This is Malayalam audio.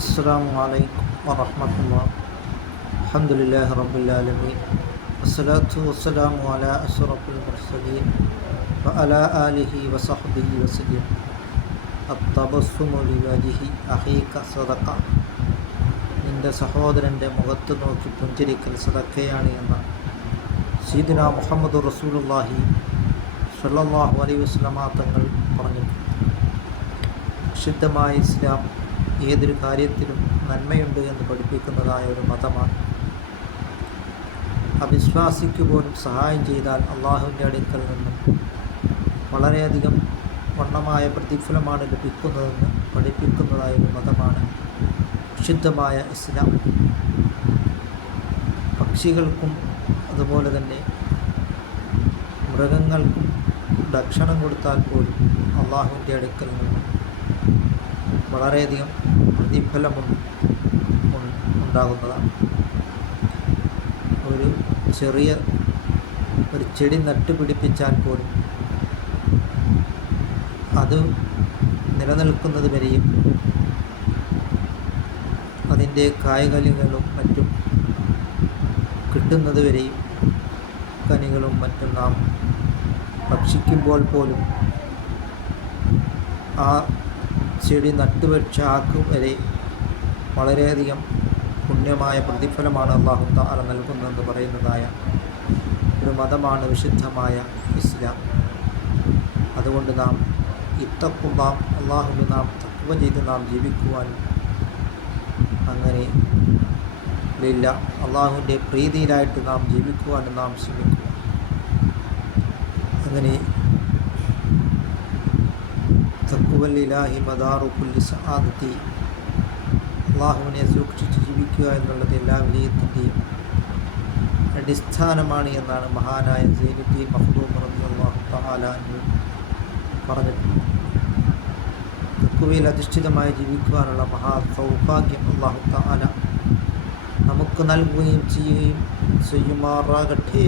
അസ്സലാമു അലൈക്കും വറഹ്മത്തുള്ളാഹി. അൽഹംദുലില്ലാഹി റബ്ബിൽ ആലമീൻ. വസ്സലാത്തു വസ്സലാമു അലാ അഷ്റഫിൽ മുർസലീൻ വഅലാ ആലിഹി വസഹ്ബിഹി വസല്ലം. അത്തബസ്സുമു ലിവജ്ഹി അഖീക സദഖ. നിന്റെ സഹോദരൻ്റെ മുഖത്ത് നോക്കി പുഞ്ചിരിക്കൽ സദഖയാണ് എന്ന സയ്യിദുനാ മുഹമ്മദ് റസൂലുള്ളാഹി സ്വല്ലല്ലാഹു അലൈഹി വസല്ലമ തങ്ങൾ പറഞ്ഞിട്ടുണ്ട്. വിശുദ്ധമായ ഇസ്ലാം ഏതൊരു കാര്യത്തിലും നന്മയുണ്ട് എന്ന് പഠിപ്പിക്കുന്നതായ ഒരു മതമാണ്. അവിശ്വാസിക്ക് പോലും സഹായം ചെയ്താൽ അള്ളാഹുവിൻ്റെ അടുക്കൽ നിന്നും വളരെയധികം വണ്ണമായ പ്രതിഫലമാണ് ലഭിക്കുന്നതെന്ന് പഠിപ്പിക്കുന്നതായ ഒരു മതമാണ് വിശുദ്ധമായ ഇസ്ലാം. പക്ഷികൾക്കും അതുപോലെ തന്നെ മൃഗങ്ങൾക്കും ഭക്ഷണം കൊടുത്താൽ പോലും അള്ളാഹുവിൻ്റെ അടുക്കൽ നിന്നും വളരെയധികം പ്രതിഫലമുണ്ടാകുന്നതാണ്. ഒരു ചെറിയ ചെടി നട്ടുപിടിപ്പിച്ചാൽ പോലും അത് നിലനിൽക്കുന്നത് വരെയും അതിൻ്റെ കായ്കനികളും മറ്റും കിട്ടുന്നത് വരെയും കനികളും മറ്റും നാം ഭക്ഷിക്കുമ്പോൾ പോലും ആ ചെടി നട്ടുവെച്ച ആക്കും വരെ വളരെയധികം പുണ്യമായ പ്രതിഫലമാണ് അല്ലാഹു തആല നൽകുന്നതെന്ന് പറയുന്നതായ ഒരു മതമാണ് വിശുദ്ധമായ ഇസ്ലാം. അതുകൊണ്ട് നാം ഇത്തഖുല്ലാഹ്, അല്ലാഹുവിനെ നാം തഖ്വ ചെയ്ത് നാം ജീവിക്കുവാനും അങ്ങനെ അല്ലാഹുവിൻ്റെ പ്രീതിയിലായിട്ട് നാം ജീവിക്കുവാനും നാം ശ്രമിക്കുക. അങ്ങനെ തഖ്വലില്ലാഹി മദാറു കുല്ലി സആദത്തി, അള്ളാഹുവിനെ സൂക്ഷിച്ച് ജീവിക്കുക എന്നുള്ളത് എല്ലാ വിജയത്തിൻ്റെയും അടിസ്ഥാനമാണ് എന്നാണ് മഹാനായ സൈനുദ്ദീൻ മഖ്ദൂം റളിയല്ലാഹു തആല അൻഹു പറഞ്ഞിട്ടുണ്ട്. തഖ്വയിൽ അധിഷ്ഠിതമായി ജീവിക്കുവാനുള്ള മഹാ സൗഭാഗ്യം അല്ലാഹു തആല നമുക്ക് നൽകുകയും ചെയ്യുകയും ചെയ്യുമാറാകട്ടെ.